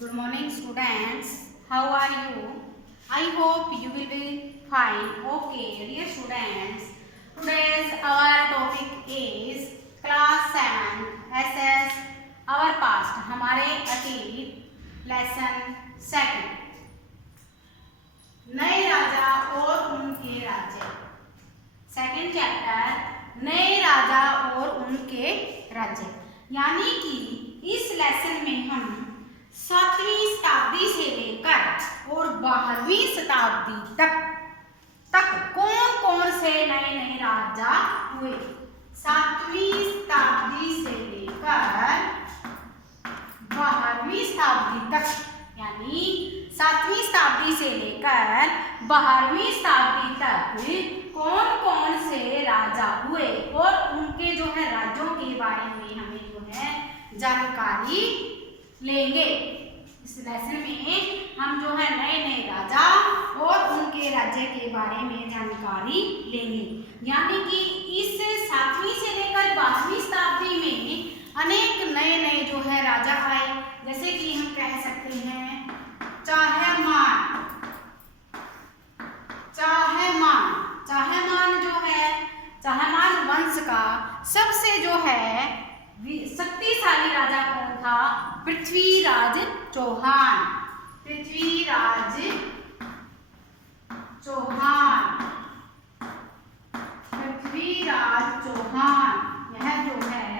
Good morning, students. How are you? I hope you will be fine. Okay, dear students. Today's our topic is class 7 SS our past. हमारे अतीत lesson 2 नए राजा और उनके राज्य। Second chapter नए राजा और उनके राज्य। यानी कि इस लेसन में हम 7वीं शताब्दी से लेकर और 12वीं शताब्दी तक कौन कौन से नए नए राजा हुए। 7वीं शताब्दी से लेकर 12वीं शताब्दी तक, यानी 7वीं शताब्दी से लेकर 12वीं शताब्दी तक कौन कौन से राजा हुए और उनके जो है राज्यों के बारे में हमें जो है जानकारी लेंगे। इस लेसन में हम जो है नए नए राजा और उनके राज्य के बारे में जानकारी लेंगे। यानी कि इस 7वीं से लेकर 12वीं शताब्दी में अनेक नए नए जो है राजा आए। जैसे कि हम कह सकते हैं चाहमान जो है, चाहमान वंश का सबसे जो है शक्तिशाली राजा कौन था? पृथ्वीराज चौहान। पृथ्वीराज चौहान, यह जो है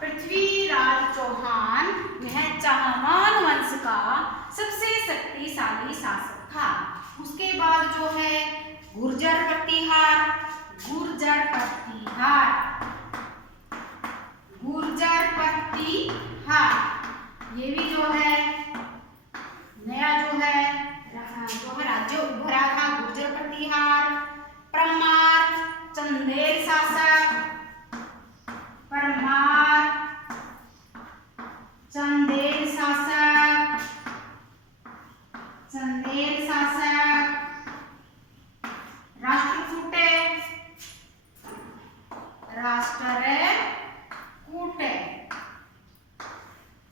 पृथ्वीराज चौहान, यह चाहमान वंश का सबसे शक्तिशाली शासक था। उसके बाद जो है गुर्जर प्रतिहार, ये भी जो है नया जो है राज्य उभरा था। गुर्जर प्रतिहार, परमार चंदेल शासक,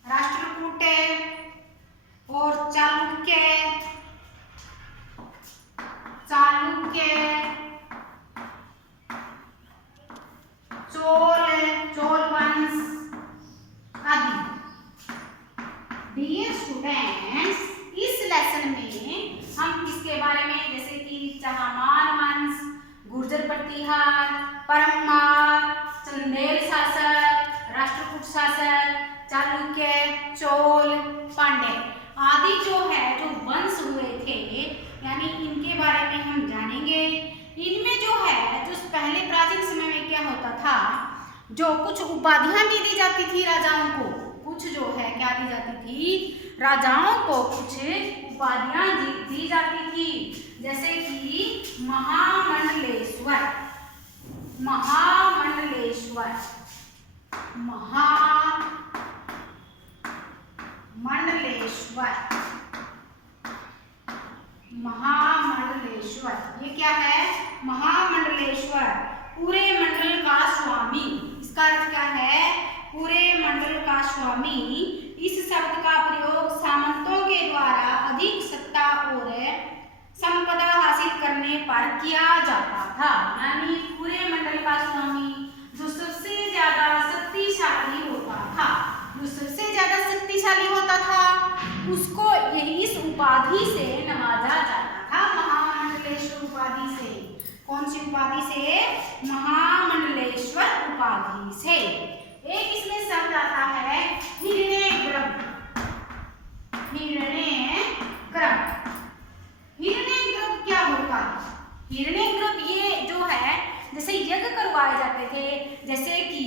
राष्ट्रकूटे और चालुक्य, चोल वंश आदि। डियर स्टूडेंट्स, इस लेसन में हम किसके बारे में, जैसे कि चाहमान वंश, गुर्जर प्रतिहार, परमार चंदेल शासक, राष्ट्रकूट शासक, चालुक्य, चोल, पांड्य आदि जो है जो वंश हुए थे, यानी इनके बारे में हम जानेंगे। इनमें जो है जो पहले प्राचीन समय में क्या होता था, जो कुछ उपाधियां भी दी जाती थी राजाओं को, कुछ जो है क्या दी जाती थी, राजाओं को कुछ उपाधियां दी जाती थी। जैसे कि महामंडलेश्वर, ये क्या है? महामंडलेश्वर, पूरे मंडल का स्वामी। इसका अर्थ क्या है? पूरे मंडल का स्वामी। इस शब्द का प्रयोग सामंतों के द्वारा अधिक सत्ता और संपदा हासिल करने पर किया जाता था। यानी पूरे मंडल का स्वामी जो सबसे ज्यादा शक्तिशाली होता था, उसको इस उपाधि से नवाजा जाता था, महामंडलेश्वर उपाधि से। कौन सी उपाधि से? महामंडलेश्वर उपाधि से। एक इसमें शब्द आता है हिरण्यगर्भ। हिरण्यगर्भ क्या होता है? हिरण्यगर्भ ये जो है, जैसे यज्ञ करवाए जाते थे, जैसे कि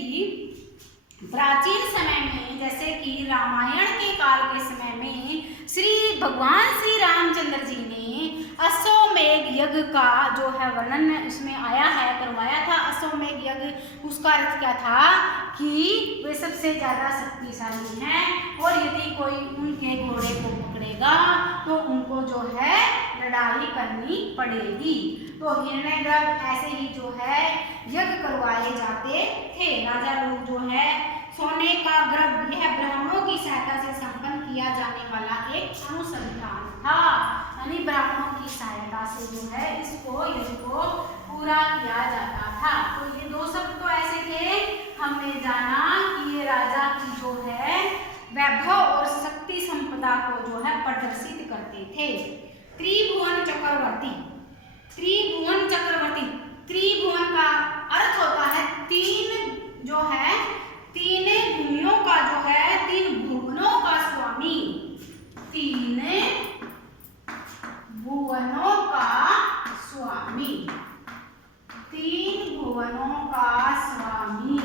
प्राचीन समय में, जैसे कि रामायण के काल के समय में भगवान श्री रामचंद्र जी ने अश्वमेध यज्ञ का जो है वर्णन इसमें आया है, करवाया था अश्वमेध यज्ञ। उसका अर्थ क्या था कि वे सबसे ज्यादा शक्तिशाली हैं और यदि कोई उनके घोड़े को पकड़ेगा तो उनको जो है लड़ाई करनी पड़ेगी। तो हिरण्यगर्भ ऐसे ही जो है यज्ञ करवाए जाते थे। राजा लोग जो है सोने का गर्भ, यह ब्राह्मणों की सहायता से संपन्न किया जाने वाला अनुसंधान था, यानी ब्राह्मणों की सहायता से जो है इसको युद्ध को पूरा किया जाता था। तो ये दो शब्द तो ऐसे थे, हमने जाना कि ये राजा की जो है वैभव और शक्ति संपदा को जो है प्रदर्शित करते थे। त्रिभुवन चक्रवर्ती, त्रिभुवन चक्रवर्ती, त्रिभुवन का अर्थ होता है तीन जो है तीन भूमियों का जो है तीन भुवनों का स्वामी, तीन भुवनों का स्वामी, तीन भुवनों का स्वामी,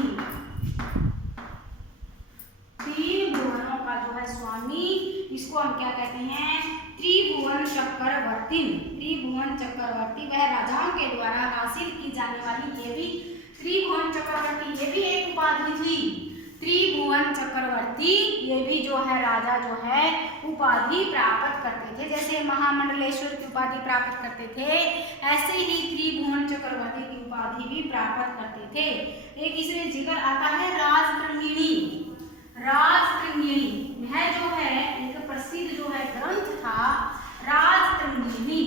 तीन भुवनों का जो है स्वामी, इसको हम क्या कहते हैं? त्रिभुवन चक्रवर्ती। त्रिभुवन चक्रवर्ती वह राजाओं के द्वारा हासिल की जाने वाली ये भी त्रिभुवन चक्रवर्ती, ये भी एक उपाधि थी। त्रिभुवन चक्रवर्ती ये भी जो है राजा जो है उपाधि प्राप्त करते थे, जैसे महामंडलेश्वर की उपाधि प्राप्त करते थे, ऐसे ही त्रिभुवन चक्रवर्ती की उपाधि भी प्राप्त करते थे। एक इसमें जिक्र आता है राजतरंगिणी। राजतरंगिणी यह जो है एक प्रसिद्ध जो है ग्रंथ था राजतरंगिणी।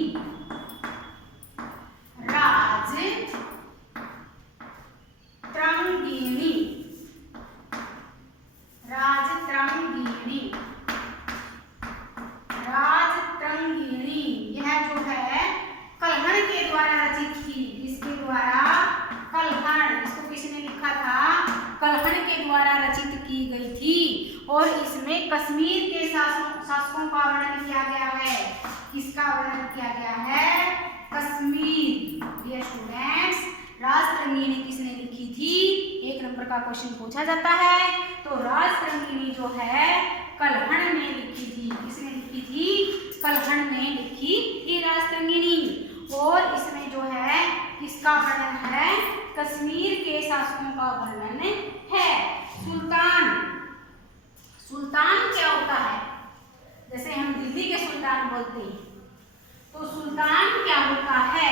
राजतरंगिणी, राजतरंगिणी, राजतरंगिणी यह जो है कल्हण के द्वारा रचित थी। इसके द्वारा कल्हण, इसको किसने लिखा था? कल्हण के द्वारा रचित की गई थी और इसमें कश्मीर के शासकों का वर्णन किया गया है। किसका वर्णन किया गया है? कश्मीर। डियर स्टूडेंट्स, राजतरंगिणी किसने लिखी थी? एक नंबर का क्वेश्चन पूछा जाता है। तो राजतरंगिणी जो है कल्हण ने लिखी थी। किसने लिखी थी? कल्हण ने लिखी थी राजतरंगिणी। और इसमें जो है किसका वर्णन है? कश्मीर के शासकों का वर्णन है। सुल्तान, सुल्तान क्या होता है? जैसे हम दिल्ली के सुल्तान बोलते हैं, तो सुल्तान क्या होता है?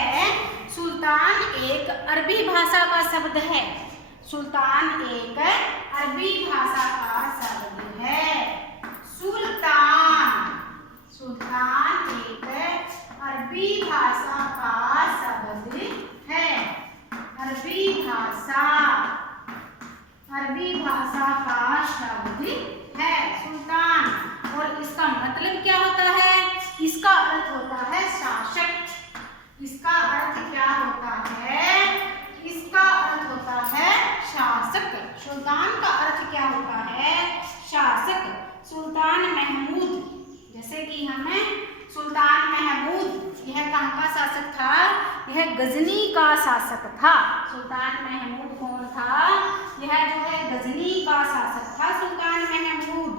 सुल्तान एक अरबी भाषा का शब्द है। सुल्तान एक अरबी भाषा का शब्द है। सुल्तान, सुल्तान एक अरबी भाषा का शब्द है। अरबी भाषा, अरबी भाषा का शब्द है सुल्तान। और इसका मतलब क्या होता है? इसका अर्थ होता है शासक। इसका अर्थ क्या होता है? इसका अर्थ होता है शासक। सुल्तान का अर्थ क्या होता है? शासक। सुल्तान महमूद, जैसे कि हमें सुल्तान महमूद, यह कहाँ का शासक था? यह गजनी का शासक था। सुल्तान महमूद कौन था? यह जो है गजनी का शासक था सुल्तान महमूद।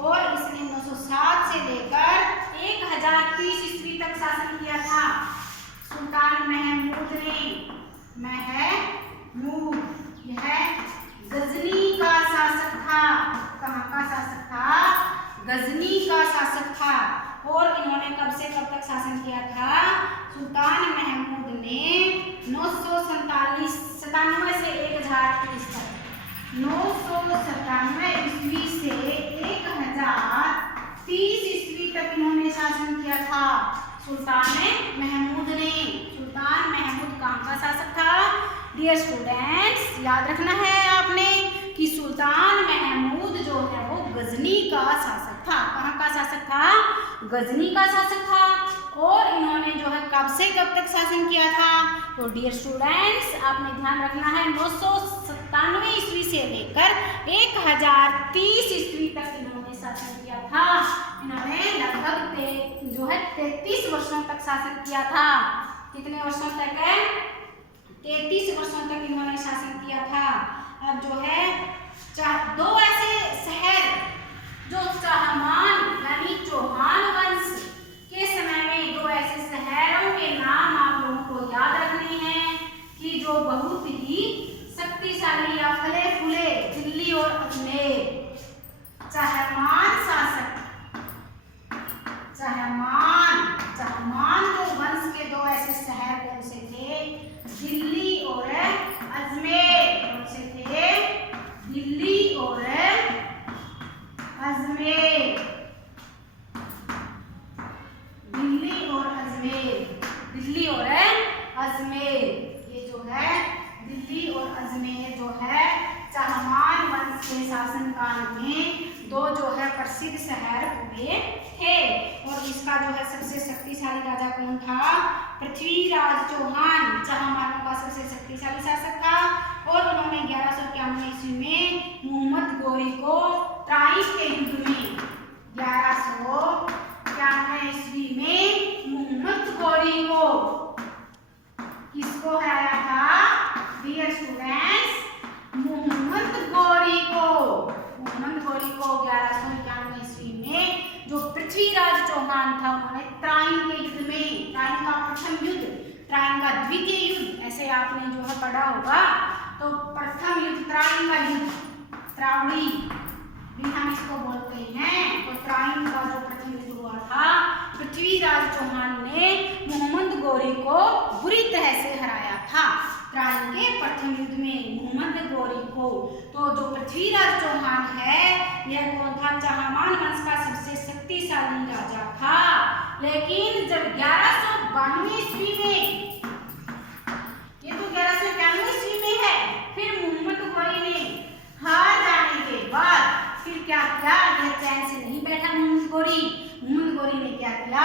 और इसने 907 से लेकर 1030 ईस्वी तक शासन किया था सुल्तान महमूद ने। महमूद यह गजनी का शासक था। कहाँ का शासक था? गजनी का शासक था। और इन्होंने कब से कब तक शासन किया था? सुल्तान महमूद ने 997 से 1030 तक, 997 ईस्वी से 1030 ईस्वी तक इन्होंने शासन किया था सुल्तान महमूद ने। सुल्तान महमूद कहाँ का शासक था? डियर स्टूडेंट्स, याद रखना है आपने कि सुल्तान महमूद जो है वो गजनी का शासक था। कहाँ का शासक था? गजनी का शासक था। और इन्होंने जो है कब से कब तक शासन किया था? तो डियर स्टूडेंट्स, आपने ध्यान रखना है 997 ईस्वी से लेकर 1030 ईस्वी तक इन्होंने शासन किया था। इन्होंने लगभग जो है 33 वर्षों तक शासन किया था। कितने वर्षों तक है? 33 वर्षों तक इन्होंने शासन किया था। अब जो है दो ऐसे शहर जो चहमान यानी चौहान वंश के समय में, दो ऐसे शहरों के नाम आप लोगों को याद रखने हैं कि जो बहुत ही शक्तिशाली या फले फूले, दिल्ली और अजमेर। चहमान शासक, चहमान, चहमान जो वंश के दो ऐसे शहर कौन से थे? दिल्ली और अजमेर। कौन से थे? दिल्ली और अजमेर। शासनकाल में दो जो है प्रसिद्ध शहर हुए थे। और इसका जो है सबसे शक्तिशाली राजा कौन था? पृथ्वीराज चौहान चाहमानों का सबसे शक्तिशाली शासक था। और उन्होंने 1191 ईस्वी में मोहम्मद गोरी को ताइफ के युद्ध में 1191 ईस्वी में मोहम्मद गोरी को किसको हराया था? डियर स्टूडेंट्स, मोहम्मद गोरी को 1191 ईस्वी में जो पृथ्वीराज चौहान था उन्होंने त्राइन के युद्ध में, त्राइन का प्रथम युद्ध, त्राइन का द्वितीय युद्ध, ऐसे आपने जो है पढ़ा होगा। तो प्रथम युद्ध त्राइन का युद्ध, त्रावड़ी भी हम इसको बोलते हैं। तो त्राइन का जो प्रथम युद्ध हुआ था, पृथ्वीराज चौहान ने मोहम्मद गोरी को बुरी तरह से हराया था। त्राइन के प्रथम युद्ध में मोहम्मद गोरी को। तो जो पृथ्वीराज चौहान है यह कौन था? चाहमान वंश का सबसे शक्तिशाली राजा था। लेकिन जब 1192 ईस्वी में, ये तो 1191 ईस्वी में है, फिर मोहम्मद गोरी ने हार जाने के बाद फिर क्या किया? यह चैन से नहीं बैठा मोहम्मद गोरी ने क्या किया?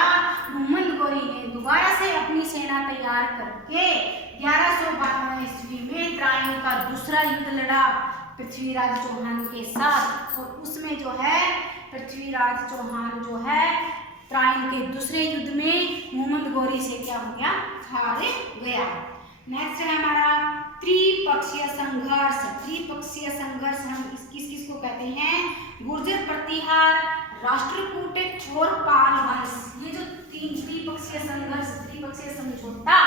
मोहम्मद गोरी ने दोबारा से अपनी सेना तैयार करके 1192 ईस्वी में त्राइन का दूसरा युद्ध लड़ा पृथ्वीराज चौहान के साथ। और उसमें जो है पृथ्वीराज चौहान जो है त्राइन के दूसरे युद्ध में मोहम्मद गोरी से क्या हो गया? हार गया। नेक्स्ट है हमारा त्रिपक्षीय संघर्ष। त्रिपक्षीय संघर्ष हम किस किस को कहते हैं? गुर्जर प्रतिहार, राष्ट्रकूट और पाल वंश। ये जो तीन त्रिपक्षीय संघर्ष, त्रिपक्षीय समझौता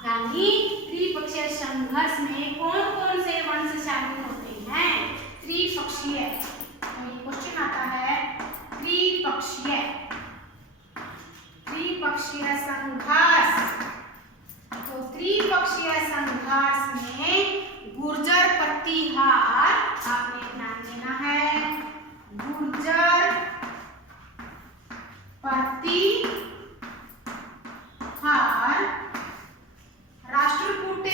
यानी त्रिपक्षीय संघर्ष में कौन कौन से वंश शामिल होते हैं? त्रिपक्षीय, तो ये क्वेश्चन आता है त्रिपक्षीय संघर्ष। तो त्रिपक्षीय संघर्ष में गुर्जर प्रतिहार, आपने ध्यान देना है, गुर्जर प्रतिहार, राष्ट्रकूट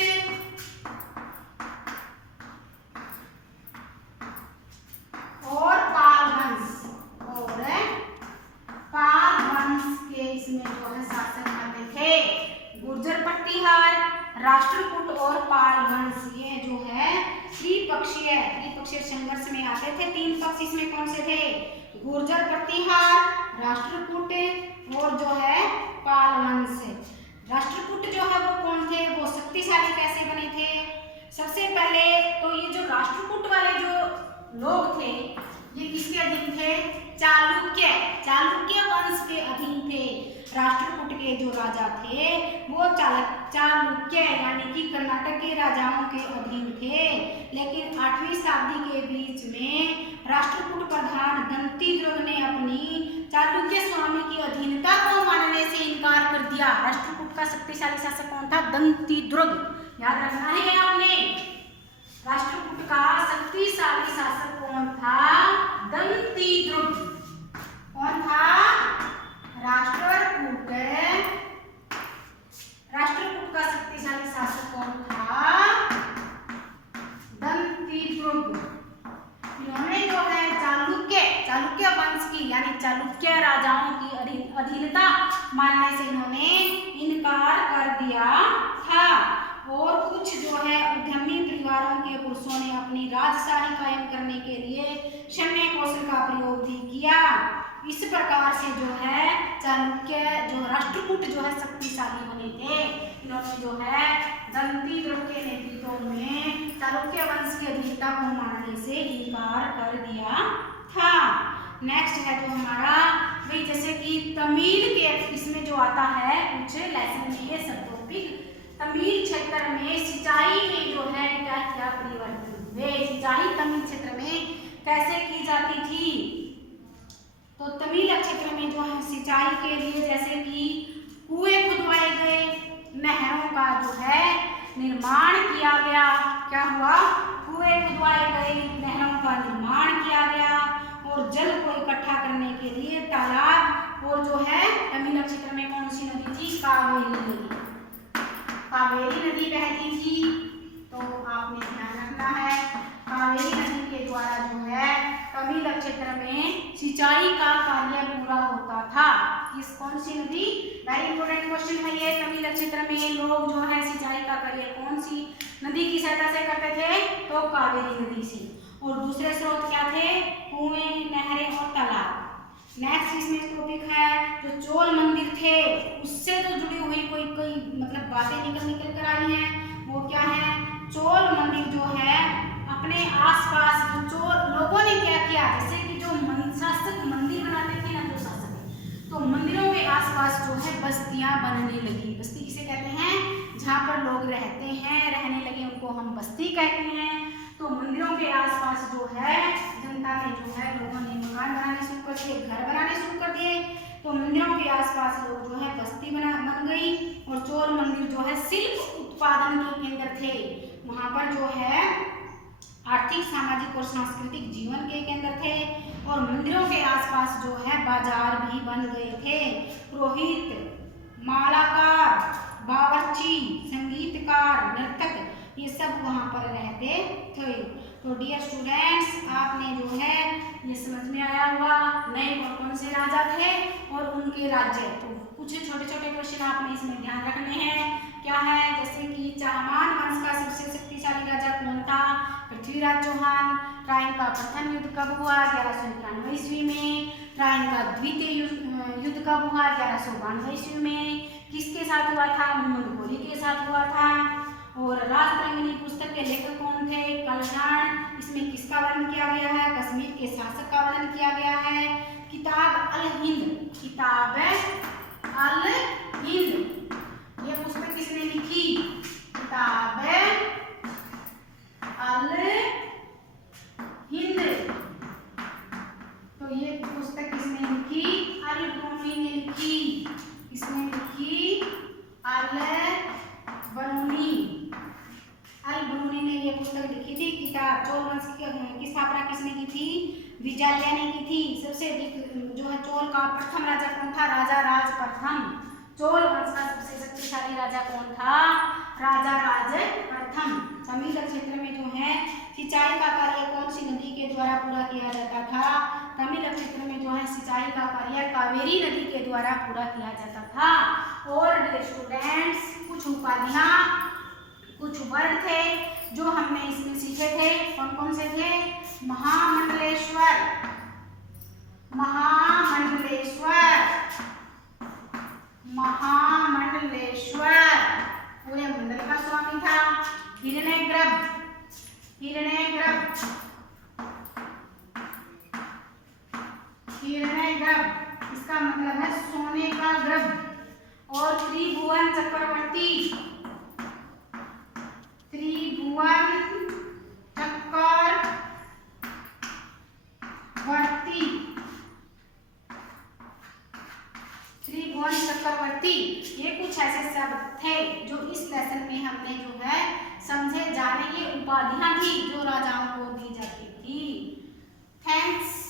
और पाल वंश के इसमें जो है शासक आते थे। गुर्जर प्रतिहार, राष्ट्रकूट और पाल वंश, ये जो है त्रिपक्षीय संघर्ष में आते थे। तीन पक्ष इसमें कौन से थे? गुर्जर प्रतिहार, राष्ट्रकूट और जो है पाल वंश। राष्ट्रकूट जो है वो कौन थे? वो शक्तिशाली कैसे बने थे? सबसे पहले तो ये जो राष्ट्रकूट वाले जो लोग थे ये किसके अधीन थे? चालुक्य वंश के अधीन थे। राष्ट्रकूट के जो राजा थे वो चालुक्य यानी कि कर्नाटक के राजाओं के अधीन थे। लेकिन 8वीं शताब्दी के बीच में राष्ट्रकूट प्रधान दंतिदुर्ग ने अपनी चालुक्य स्वामी की अधीनता को मानने से इनकार कर दिया। राष्ट्रकूट का शक्तिशाली शासक कौन था? दंतिदुर्ग, याद रखना है आपने। राष्ट्रकूट का शक्तिशाली शासक कौन था? दंतिदुर्ग। कौन था? राष्ट्रकूट का शक्तिशाली शासक कौन था? दंतिदुर्ग। इन्होंने जो है चालुक्य वंश की यानी चालुक्य राजाओं की अधीनता मानने से इन्होंने इनकार कर दिया था। और कुछ जो है उद्यमी परिवारों के पुरुषों ने अपनी राजशाही कायम करने के लिए सैन्य कौशल का प्रयोग भी किया। इस प्रकार से जो है चालुक्य जो राष्ट्रकूट जो है शक्तिशाली बने थे। इन्होंने जो है दंतिदुर्ग के नेतृत्व में चालुक्य वंश की अधीनता को मानने से इनकार कर दिया था। नेक्स्ट है जो हमारा भाई जैसे कि तमिल के इसमें जो आता है कुछ लेसन में ये सब टॉपिक, तमिल क्षेत्र में सिंचाई में जो है क्या क्या परिवर्तन हुए, सिंचाई तमिल क्षेत्र में कैसे की जाती थी। तो तमिल क्षेत्र में जो है सिंचाई के लिए जैसे कि कुएं खुदवाए गए, नहरों का जो है निर्माण किया गया। क्या हुआ? कुएं खुदवाए गए, नहरों का निर्माण किया गया और जल को इकट्ठा करने के लिए तालाब। और जो है तमिल क्षेत्र में कौन सी नदी थी? कावेरी नदी। कावेरी नदी बहती थी। तो आपने ध्यान रखना है कावेरी नदी के द्वारा जो है तमिल क्षेत्र में सिंचाई का कार्य पूरा होता था। किस कौन सी नदी, वेरी इंपॉर्टेंट क्वेश्चन है ये, तमिल क्षेत्र में लोग जो है सिंचाई का कार्य कौन सी नदी की सहायता से करते थे, तो कावेरी नदी से। और दूसरे स्रोत क्या थे, कुएं, नहरें और तालाब। नेक्स्ट इसमें टॉपिक है जो चोल मंदिर थे उससे तो जुड़ी हुई कोई कोई मतलब बातें निकल कर आई हैं। वो क्या है, चोल मंदिर जो है अपने आसपास जो चोल लोगों ने क्या किया, जैसे कि जो शासक मंदिर बनाते थे ना, जो शासक, तो मंदिरों के आसपास जो है बस्तियां बनने लगी। बस्ती किसे कहते हैं, जहाँ पर लोग रहते हैं, रहने लगे, उनको हम बस्ती कहते हैं। तो मंदिरों के आसपास जो है जनता ने जो है लोगों ने मकान बनाने शुरू कर दिए, घर बनाने शुरू कर दिए। तो मंदिरों के आसपास लोग जो है बस्ती बन गई। और चोल मंदिर जो है शिल्प उत्पादन के केंद्र थे, वहाँ पर जो है आर्थिक, सामाजिक और सांस्कृतिक जीवन के केंद्र थे। और मंदिरों के आसपास जो है बाजार भी बन गए थे। पुरोहित, मालाकार, बावर्ची, संगीतकार, नर्तक, ये सब वहाँ पर रहते थे। तो डियर स्टूडेंट्स, आपने जो है ये समझ में आया होगा नए कौन से राजा थे और उनके राज्य। तो कुछ छोटे छोटे क्वेश्चन आपने इसमें ध्यान रखने हैं। क्या है, जैसे कि चाहमान वंश का सबसे शक्तिशाली राजा कौन था, पृथ्वीराज चौहान। ट्रायन का प्रथम युद्ध कब हुआ, 1191 ईस्वी में। ट्रायन का द्वितीय युद्ध कब हुआ, 1192 ईस्वी में। किसके साथ हुआ था, मोहम्मद घोरी के साथ हुआ था। और राजतरंगिणी पुस्तक के लेखक कौन थे, कल्याण। इसमें किसका वर्णन किया गया है, कश्मीर के शासक का वर्णन किया गया है। किताब अल हिंद, किताब अल हिंद, ये पुस्तक किसने लिखी, किताब अल हिंद। तो ये पुस्तक किसने लिखी, अल बरूनी ने लिखी। किसने लिखी, अल बरूनी। अल बरूनी ने ये पुस्तक लिखी थी। किताब चोल वंश की स्थापना किसने की थी, विजयालय ने की थी। सबसे अधिक जो है चोल का प्रथम राजा कौन था, राजा राज प्रथम। चोल वंश का सबसे शक्तिशाली राजा कौन था, राजा राज प्रथम। तमिल क्षेत्र में जो है सिंचाई का कार्य कौन सी नदी के द्वारा पूरा किया जाता था, तमिल क्षेत्र में जो है सिंचाई का कार्य कावेरी नदी के द्वारा पूरा किया जाता था। और स्टूडेंट्स, कुछ उपाधियां, कुछ वर्ड थे जो हमने इसमें सीखे थे, कौन कौन से थे, महामंडलेश्वर, महामंडलेश्वर, महामंडलेश्वर पूरे मंडल का स्वामी था। हिरण्यगर्भ, हिरण्यगर्भ, हिरण्यगर्भ इसका मतलब है सोने का गर्भ। और त्रिभुवन चक्रवर्ती, त्रिभुवन चक्रवर्ती, त्रिभुवन चक्रवर्ती, ये कुछ ऐसे शब्द थे जो इस लेसन में हमने जो है समझे जाने। ये उपाधियां थी जो राजाओं को दी जाती थी। थैंक्स।